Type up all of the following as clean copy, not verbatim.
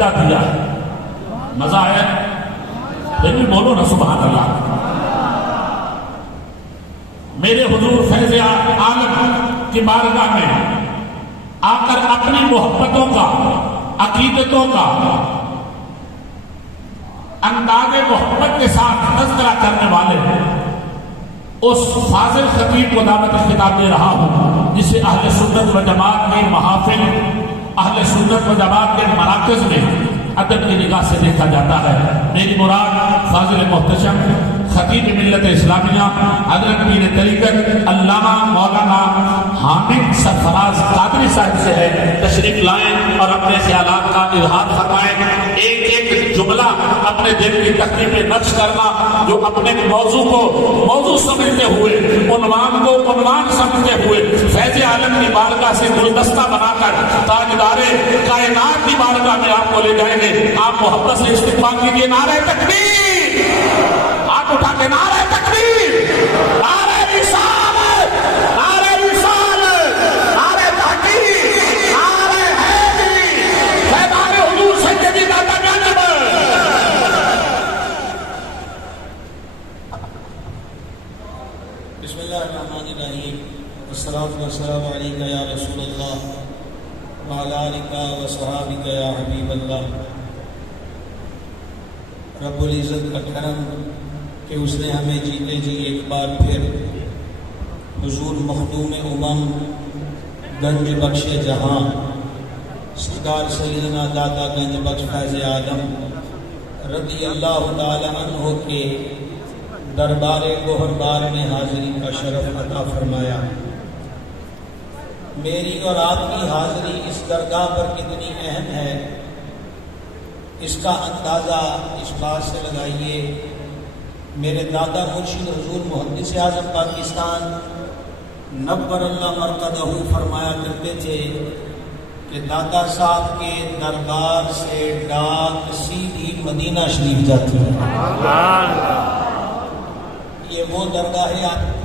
پیدا کیا ہے. مزہ آیا؟ پھر بھی بولو نا سبحان اللہ. میرے حضور فیض عالم کی بارگاہ میں آ کر اپنی محبتوں کا، عقیدتوں کا انداز محبت کے ساتھ تذکرہ کرنے والے اس فاضل خطیب کو دعوت خطاب دے رہا ہوں جسے اہل سنت و جماعت کے محافل، اہل سنت و جماعت کے مراکز میں ادب کی نگاہ سے دیکھا جاتا ہے. میری مراد فاضل محتشم خطیب ملت اسلامیہ حضرت پیر طریقت علامہ مولانا حامد سرفراز قادری صاحب سے ہے. تشریف لائیں اور اپنے خیالات کا اظہار فرمائیں. ایک ایک جملہ اپنے دل کی تختی پہ نقش کرنا، جو اپنے موضوع کو موضوع سمجھتے ہوئے، عنوان کو عنوان سمجھتے ہوئے فیض عالم کی بارگاہ سے گلدستہ بنا کر تاجدار کائنات کی بارگاہ میں آپ کو لے جائیں گے. آپ محبت سے استقبال کیجیے. نعرہ تکبیر! ہاتھ اٹھا کے نعرہ تکبیر! نعرہ رسالت! نعرہ رسالت! نعرہ تحقیق! نعرہ حیدری! فیضان حضور سیدی داتا جانب! بسم اللہ الرحمن الرحیم. والصلاة والسلام علیکہ یا رسول اللہ وعلی آلکہ وصحابکہ یا حبیب اللہ. رب العزت کا کرم کہ اس نے ہمیں جیتے جی ایک بار پھر حضور مخدوم گنج بخش جہاں سرکار سیدنا داتا گنج بخش فیض عالم رضی اللہ تعالی عنہ کے دربار گوہربار میں حاضری کا شرف عطا فرمایا. میری اور آپ کی حاضری اس درگاہ پر کتنی اہم ہے اس کا اندازہ اس بات سے لگائیے. میرے دادا مرشد حضور محدث اعظم پاکستان نبر اللہ مرقدہ فرمایا کرتے تھے کہ دادا صاحب کے دربار سے ڈاک سیدھی مدینہ شریف جاتی ہے. یہ وہ درگاہ ہے. آپ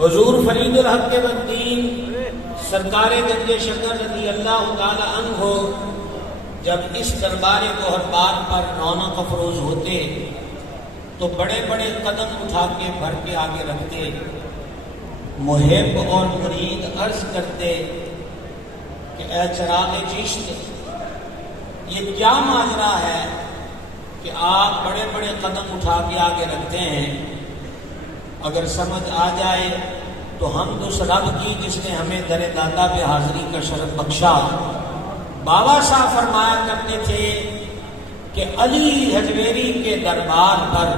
حضور فرید الحق والدین سرکار گنج شکر رضی اللہ تعالی عنہ جب اس دربار گوہربار پر رونق افروز ہوتے تو بڑے بڑے قدم اٹھا کے بھر کے آگے رکھتے. محب اور مرید عرض کرتے کہ اے چراغ چشت، یہ کیا ماجرا ہے کہ آپ بڑے بڑے قدم اٹھا کے آگے رکھتے ہیں؟ اگر سمجھ آ جائے تو ہم اس رب کی جس نے ہمیں در داتا پہ حاضری کا شرف بخشا. بابا صاحب فرمایا کرتے تھے کہ علی حجویری کے دربار پر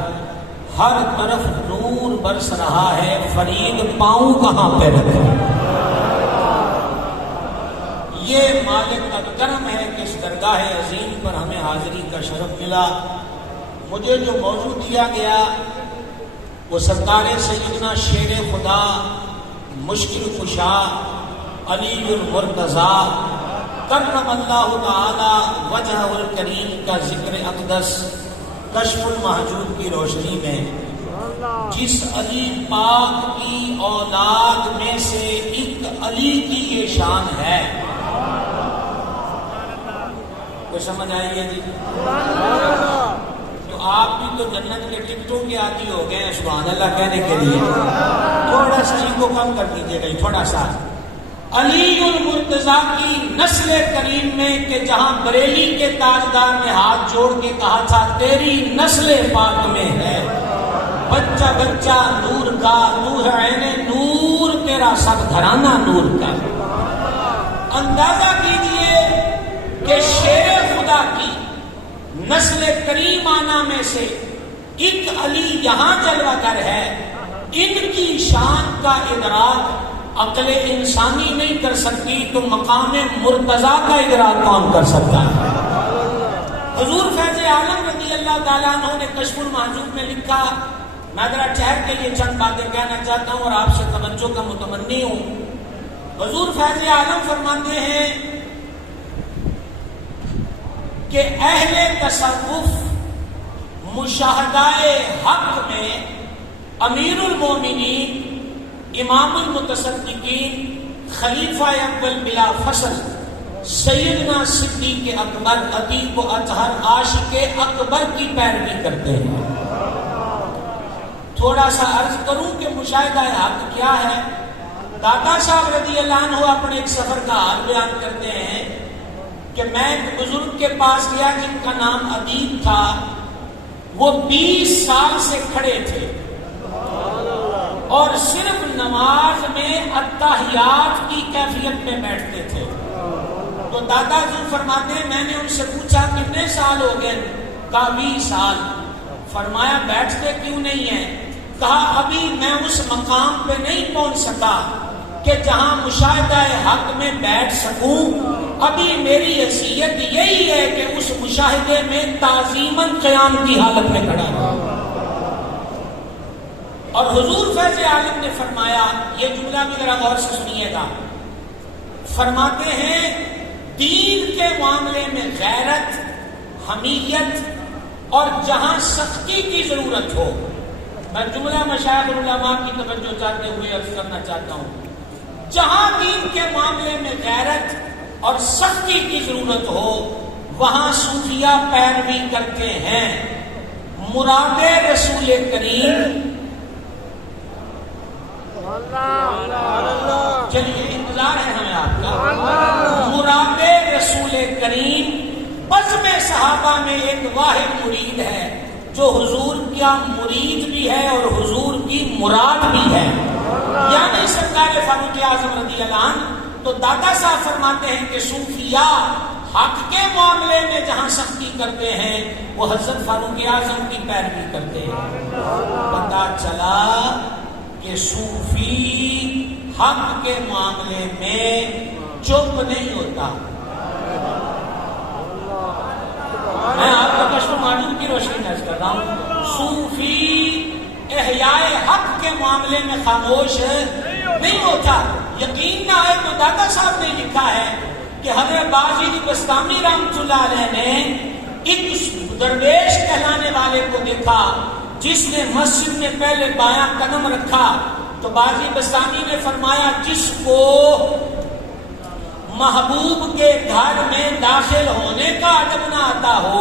ہر طرف نور برس رہا ہے، فرید پاؤں کہاں پہ رکھے. یہ مالک کا کرم ہے کہ اس درگاہ عظیم پر ہمیں حاضری کا شرف ملا. مجھے جو موضوع دیا گیا وہ سرکار سیدنا شیر خدا مشکل کشا علی المرتضیٰ کرم اللہ تعالی وجہ الکریم کا ذکر اقدس کشف المحجوب کی روشنی میں جس علی پاک کی اولاد میں سے ایک علی کی یہ شان ہے. کوئی سمجھ آئی ہے جی؟ آپ بھی تو جنت کے ٹکٹوں کے عادی ہو گئے ہیں سبحان اللہ کہنے کے لیے. تھوڑا سا ان کو کم کر دیجیے گا تھوڑا سا. علی المرتضیٰ کی نسل کریم میں کہ جہاں بریلی کے تاجدار نے ہاتھ جوڑ کے کہا تھا تیری نسل پاک میں ہے بچہ بچہ نور کا، تو ہے عین نور، تیرا سب گھرانہ نور کا. اندازہ کیجئے کہ شیر خدا کی نسل کریمانہ میں سے ایک علی یہاں جلوہ گر ہے. ان کی شان کا ادراک عقل انسانی نہیں کر سکتی تو مقام مرتضیٰ کا ادراک کون کر سکتا ہے؟ اللہ تعالیٰ عنہ نے کشف المحجوب میں لکھا. میں ذرا ٹھہر کے یہ چند باتیں کہنا چاہتا ہوں اور آپ سے توجہ کا متمنی ہوں. حضور فیض عالم فرماتے ہیں کہ اہل تصوف مشاہدہ حق میں امیر المومنین امام المتصدقین خلیفہ اول بلا فصل سیدنا صدیق اکبر عتیق و اطہر عاشق اکبر کی پیروی کرتے ہیں. تھوڑا سا عرض کروں کہ مشاہدہ حق کیا ہے. داتا صاحب رضی اللہ عنہ اپنے ایک سفر کا حال بیان کرتے ہیں کہ میں ایک بزرگ کے پاس گیا جن کا نام ادیب تھا. وہ 20 سال سے کھڑے تھے اور صرف نماز میں اتحیات کی کیفیت میں بیٹھتے تھے. تو دادا حضور فرماتے ہیں میں نے ان سے پوچھا کتنے سال ہو گئے؟ کہا 20 سال. فرمایا بیٹھتے کیوں نہیں ہیں؟ کہا ابھی میں اس مقام پہ نہیں پہنچ سکا کہ جہاں مشاہدہ حق میں بیٹھ سکوں. ابھی میری حیثیت یہی ہے کہ اس مشاہدے میں تعظیماً قیام کی حالت میں کھڑا ہوں. اور حضور فیض عالم نے فرمایا, یہ جملہ بھی ذرا غور سے سنیے گا, فرماتے ہیں دین کے معاملے میں غیرت, حمیت اور جہاں سختی کی ضرورت ہو. میں جملہ مشائخ العلماء کی توجہ چاہتے ہوئے عرض کرنا چاہتا ہوں, جہاں دین کے معاملے میں غیرت اور سختی کی ضرورت ہو وہاں صوفیہ پیروی کرتے ہیں. مراد رسول کریم, چلیے انتظار ہے ہمیں آپ کا, مراد رسول کریم بزم صحابہ میں ایک واحد مرید ہے جو حضور کا مرید بھی ہے اور حضور کی مراد بھی ہے, یعنی سرکار فاروق اعظم رضی اللہ عنہ. تو دادا صاحب فرماتے ہیں کہ صوفیہ حق کے معاملے میں جہاں سختی کرتے ہیں وہ حضرت فاروق اعظم کی پیروی کرتے ہیں. پتہ چلا کہ صوفی حق کے معاملے میں چپ نہیں ہوتا. میں آپ کو کشف المحجوب کی روشنی میں کر رہا ہوں. صوفی احیاء حق کے معاملے میں خاموش نہیں ہوتا. یقین نہ آئے تو دادا صاحب نے لکھا ہے کہ حضرت باجی بستامی رحمۃ اللہ علیہ نے ایک درویش کہلانے والے کو دیکھا جس نے مسجد میں پہلے بایاں قدم رکھا. تو باجی بستامی نے فرمایا جس کو محبوب کے گھر میں داخل ہونے کا ادب نہ آتا ہو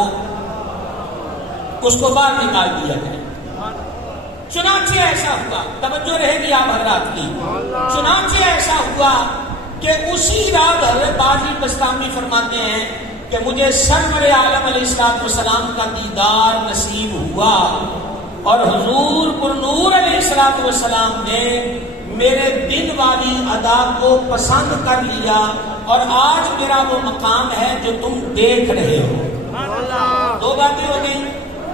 اس کو باہر نکال دیا جائے. چنانچہ ایسا ہوا, توجہ رہے گی آپ حضرات کی, چنانچہ ایسا ہوا کہ اسی رات حضرت باجی بستامی فرماتے ہیں کہ مجھے سرور عالم علیہ السلام کا دیدار نصیب ہوا اور حضور پر نور علیہ السلام نے میرے دل والی ادا کو پسند کر لیا اور آج میرا وہ مقام ہے جو تم دیکھ رہے ہو. 2 باتیں ہو گئی.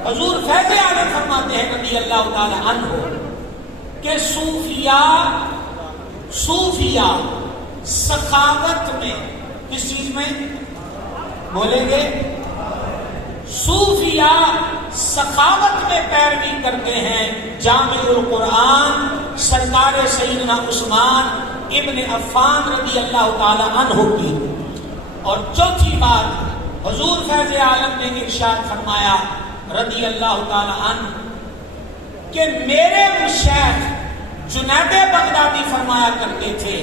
حضور فیض عالم فرماتے ہیں رضی اللہ تعالی عنہ کہ صوفیہ سخاوت میں, کس چیز میں بولیں گے, صوفیہ سخاوت میں پیروی کرتے ہیں جامع القرآن سرکار سیدنا عثمان ابن عفان رضی اللہ تعالی عنہ کی. اور چوتھی بات, حضور فیض عالم نے ارشاد فرمایا رضی اللہ تعالی عنہ کہ میرے شیخ جنید بغدادی فرمایا کرتے تھے,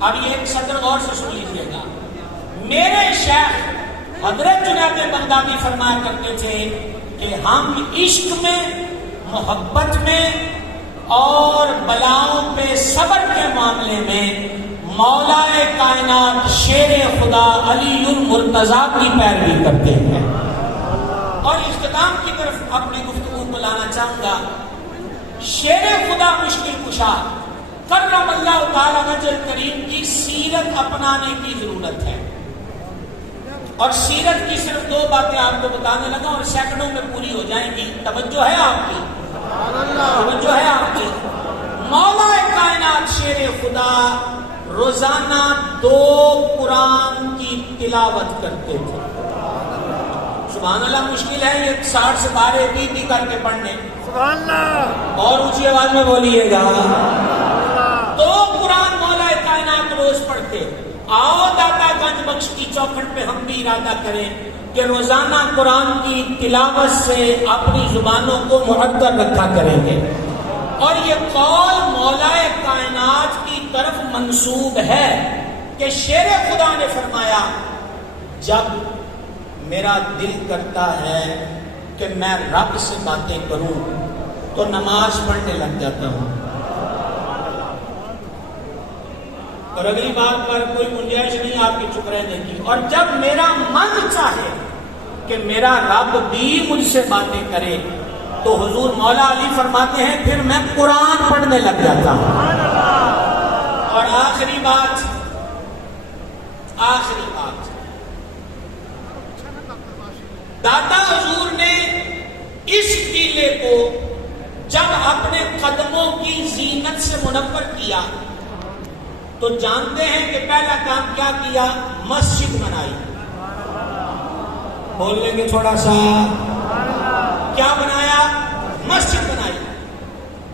اب یہ ایک سطر غور سے سن لیجیے گا, میرے شیخ حضرت جنید بغدادی فرمایا کرتے تھے کہ ہم عشق میں, محبت میں اور بلاؤں پہ صبر کے معاملے میں مولا کائنات شیر خدا علی المرتضیٰ کی پیروی کرتے ہیں. اور اختتام کی طرف اپنی گفتگو کو لانا چاہوں گا. شیر خدا مشکل کشا کرم اللہ تعالی وجہ کریم کی سیرت اپنانے کی ضرورت ہے. اور سیرت کی صرف 2 باتیں آپ کو بتانے لگا اور سیکنڈوں میں پوری ہو جائیں گی. توجہ ہے آپ کی, توجہ ہے آپ کی. مولا کائنات شیر خدا روزانہ 2 قرآن کی تلاوت کرتے تھے. سبحان اللہ مشکل ہے یہ 60 سے 12 بھی کر کے پڑھنے. سبحان اللہ. اور اونچی آواز میں بولیے گا. تو قرآن مولا کائنات روز پڑھتے. آؤ داتا گنج بخش کی چوکھٹ پہ ہم بھی ارادہ کریں کہ روزانہ قرآن کی تلاوت سے اپنی زبانوں کو معطر رکھا کریں گے. اور یہ قول مولا کائنات کی طرف منسوب ہے کہ شیر خدا نے فرمایا جب میرا دل کرتا ہے کہ میں رب سے باتیں کروں تو نماز پڑھنے لگ جاتا ہوں. اور اگلی بات پر کوئی گنجائش نہیں آپ کی چپ رہنے کی. اور جب میرا من چاہے کہ میرا رب بھی مجھ سے باتیں کرے تو حضور مولا علی فرماتے ہیں پھر میں قرآن پڑھنے لگ جاتا ہوں. اور آخری بات داتا حضور نے اس ٹیلے کو جب اپنے قدموں کی زینت سے منور کیا تو جانتے ہیں کہ پہلا کام کیا کیا؟ مسجد بنائی. بول لیں گے تھوڑا سا. کیا بنایا؟ مسجد بنائی.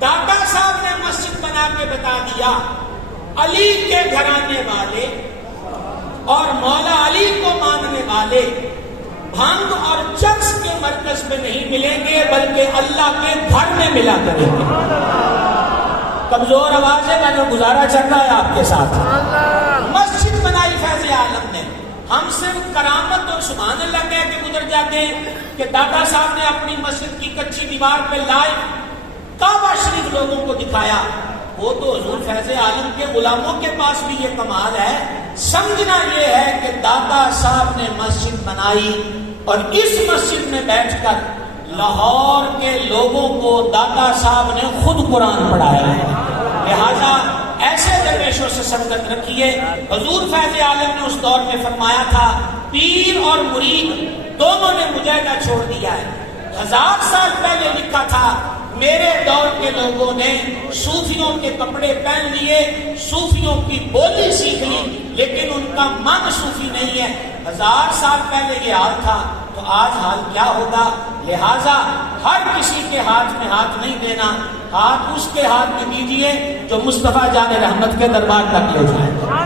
داتا صاحب نے مسجد بنا کے بتا دیا علی کے گھرانے والے اور مولا علی کو ماننے والے بھنگ اور چرس کے مرکز میں نہیں ملیں گے بلکہ اللہ کے گھر میں ملا کریں گے. کمزور آواز ہے میں نے گزارا چل رہا ہے آپ کے ساتھ. مسجد بنائی فیض عالم نے. ہم صرف کرامت اور سبحان اللہ کہہ کے گزر جاتے ہیں کہ دادا صاحب نے اپنی مسجد کی کچی دیوار پہ لائے کعبہ شریف لوگوں کو دکھایا. وہ تو حضور فیض عالم کے غلاموں کے پاس بھی یہ کمال ہے. سمجھنا یہ ہے کہ دادا صاحب نے مسجد بنائی اور اس مسجد میں بیٹھ کر لاہور کے لوگوں کو دادا صاحب نے خود قرآن پڑھایا ہے. لہذا ایسے درویشوں سے سنگت رکھیے. حضور فیض عالم نے اس دور میں فرمایا تھا پیر اور مرید دونوں نے مجاہدہ چھوڑ دیا ہے. 1000 سال پہلے لکھا تھا میرے دور کے لوگوں نے صوفیوں کے کپڑے پہن لیے, صوفیوں کی بولی سیکھ لی, لیکن ان کا من صوفی نہیں ہے. 1000 سال پہلے یہ حال تھا تو آج حال کیا ہوگا؟ لہذا ہر کسی کے ہاتھ میں ہاتھ نہیں دینا, ہاتھ اس کے ہاتھ میں دیجیے جو مصطفیٰ جان رحمت کے دربار تک لے جائے.